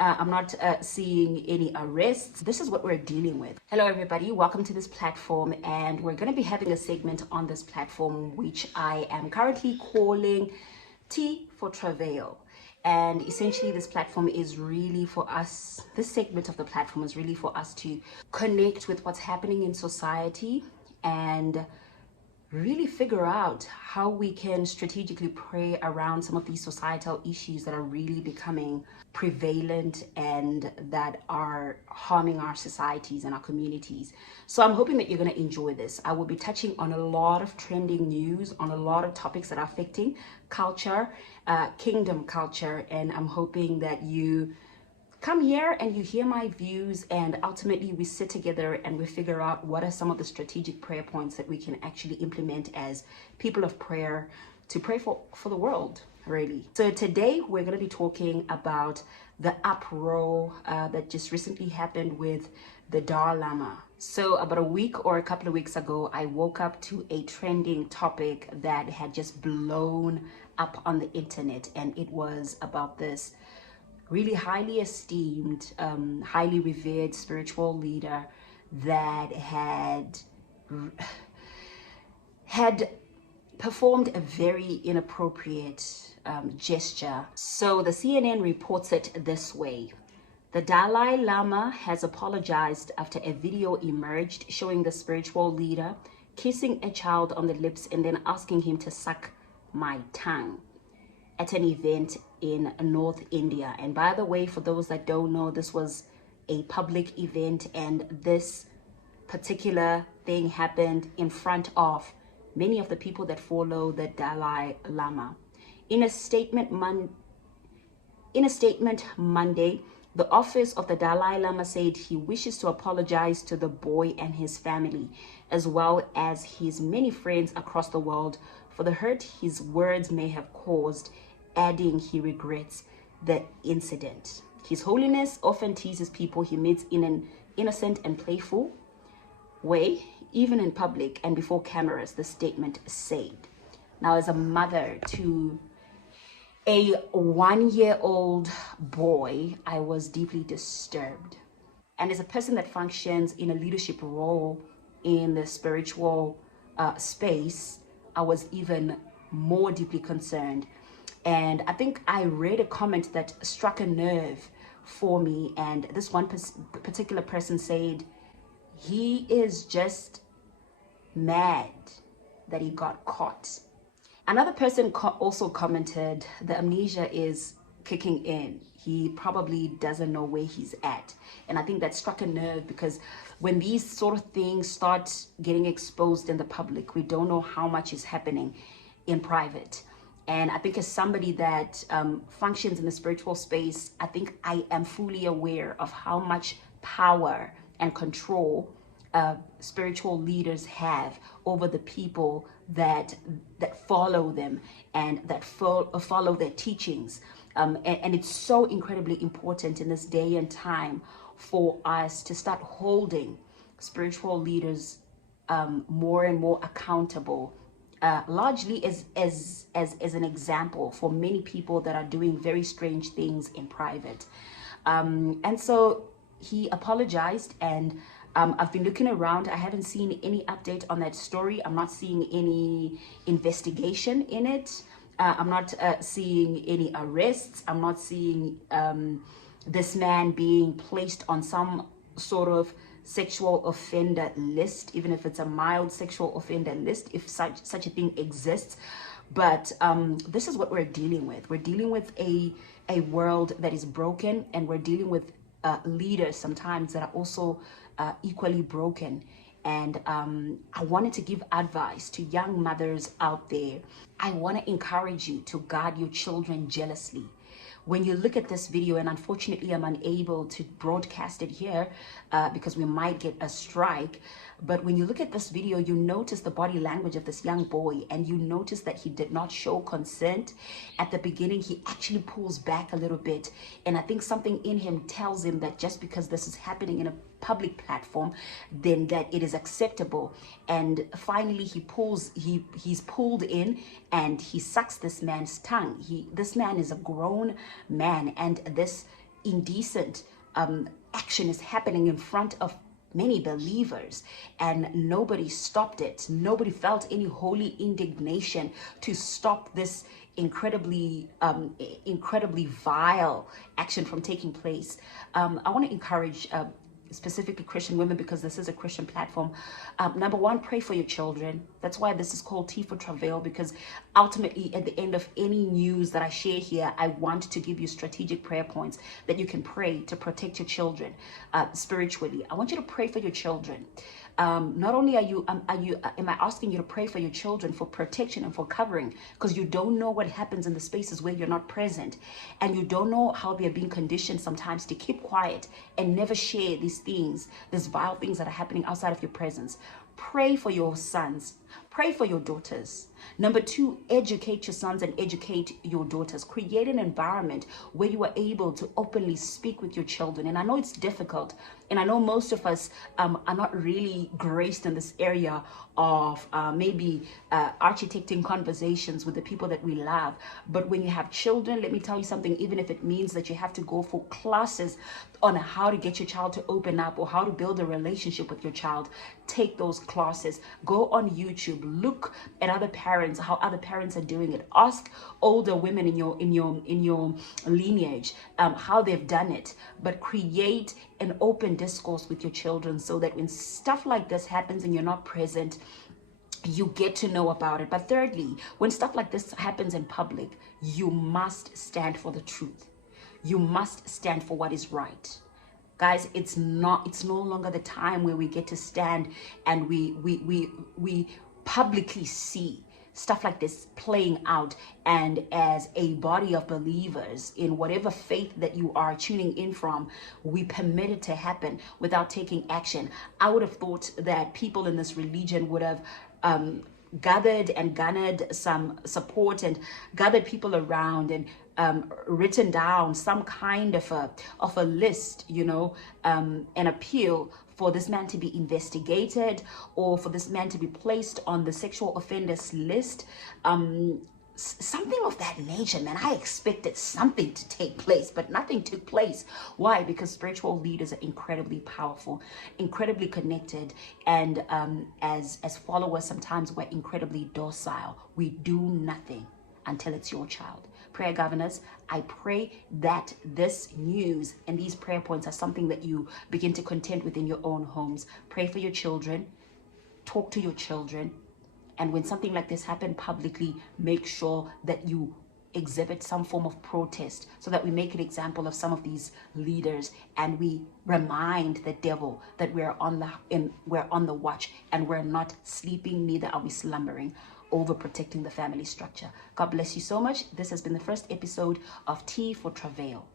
I'm not seeing any arrests. This is what we're dealing with. Hello, everybody. Welcome to this platform. And we're going to be having a segment on this platform, which I am currently calling T for Travail. And essentially, this platform is really for us, this segment of the platform is really for us to connect with what's happening in society and really figure out how we can strategically pray around some of these societal issues that are really becoming prevalent and that are harming our societies and our communities. So I'm hoping that you're going to enjoy this. I will be touching on a lot of trending news, on a lot of topics that are affecting culture, kingdom culture, and I'm hoping that you come here and you hear my views, and ultimately we sit together and we figure out what are some of the strategic prayer points that we can actually implement as people of prayer to pray for the world, really. So today we're going to be talking about the uproar that just recently happened with the Dalai Lama. So about a week or a couple of weeks ago, I woke up to a trending topic that had just blown up on the internet, and it was about this really highly esteemed, highly revered spiritual leader that had performed a very inappropriate gesture. So the CNN reports it this way. The Dalai Lama has apologized after a video emerged showing the spiritual leader kissing a child on the lips and then asking him to suck my tongue at an event in North India. And by the way, for those that don't know, this was a public event, and this particular thing happened in front of many of the people that follow the Dalai Lama. In a statement Monday, the office of the Dalai Lama said he wishes to apologize to the boy and his family, as well as his many friends across the world, for the hurt his words may have caused, adding he regrets the incident. His Holiness often teases people he meets in an innocent and playful way, even in public and before cameras, the statement said. Now, as a mother to a 1-year-old boy, I was deeply disturbed. And as a person that functions in a leadership role in the spiritual space, I was even more deeply concerned. And I think I read a comment that struck a nerve for me. And this one particular person said, he is just mad that he got caught. Another person also commented, the amnesia is kicking in. He probably doesn't know where he's at. And I think that struck a nerve, because when these sort of things start getting exposed in the public, we don't know how much is happening in private. And I think as somebody that functions in the spiritual space, I think I am fully aware of how much power and control spiritual leaders have over the people that follow them and that follow their teachings. And it's so incredibly important in this day and time for us to start holding spiritual leaders more and more accountable, largely as an example for many people that are doing very strange things in private. And so he apologized, and I've been looking around. I haven't seen any update on that story. I'm not seeing any investigation in it. I'm not seeing any arrests. I'm not seeing this man being placed on some sort of sexual offender list, even if it's a mild sexual offender list, if such a thing exists. But this is what we're dealing with. We're dealing with a world that is broken, and we're dealing with leaders sometimes that are also equally broken. And I wanted to give advice to young mothers out there. I want to encourage you to guard your children jealously. When you look at this video, and unfortunately I'm unable to broadcast it here because we might get a strike, but when you look at this video, you notice the body language of this young boy, and you notice that he did not show consent. At the beginning, he actually pulls back a little bit, and I think something in him tells him that just because this is happening in a public platform, then that it is acceptable. And finally he's pulled in and he sucks this man's tongue. This man is a grown man, and this indecent action is happening in front of many believers, and nobody stopped it. Nobody felt any holy indignation to stop this incredibly vile action from taking place. I want to encourage specifically Christian women, because this is a Christian platform. Number one, pray for your children. That's why this is called T for Travail, because ultimately at the end of any news that I share here, I want to give you strategic prayer points that you can pray to protect your children spiritually. I want you to pray for your children. Not only am I asking you to pray for your children for protection and for covering, because you don't know what happens in the spaces where you're not present, and you don't know how they're being conditioned sometimes to keep quiet and never share these things, these vile things that are happening outside of your presence. Pray for your sons. Pray for your daughters. Number two, educate your sons and educate your daughters. Create an environment where you are able to openly speak with your children. And I know it's difficult, and I know most of us are not really graced in this area of maybe architecting conversations with the people that we love. But when you have children, let me tell you something, even if it means that you have to go for classes on how to get your child to open up or how to build a relationship with your child, take those classes. Go on YouTube, look at other parents, how other parents are doing it. Ask older women in your lineage how they've done it. But create an open discourse with your children so that when stuff like this happens and you're not present, you get to know about it. But thirdly, when stuff like this happens in public, you must stand for the truth. You must stand for what is right. Guys, it's no longer the time where we get to stand and we publicly see stuff like this playing out, and as a body of believers in whatever faith that you are tuning in from, we permit it to happen without taking action. I would have thought that people in this religion would have gathered and garnered some support and gathered people around and written down some kind of a list, an appeal for this man to be investigated or for this man to be placed on the sexual offenders list. Something of that nature, man. I expected something to take place, but nothing took place. Why? Because spiritual leaders are incredibly powerful, incredibly connected, and as followers, sometimes we're incredibly docile. We do nothing until it's your child. Prayer governors, I pray that this news and these prayer points are something that you begin to contend within your own homes. Pray for your children, talk to your children, and when something like this happens publicly, make sure that you exhibit some form of protest so that we make an example of some of these leaders, and we remind the devil that we're on the watch, and we're not sleeping, neither are we slumbering over protecting the family structure. God bless you so much. This has been the first episode of T for Travail.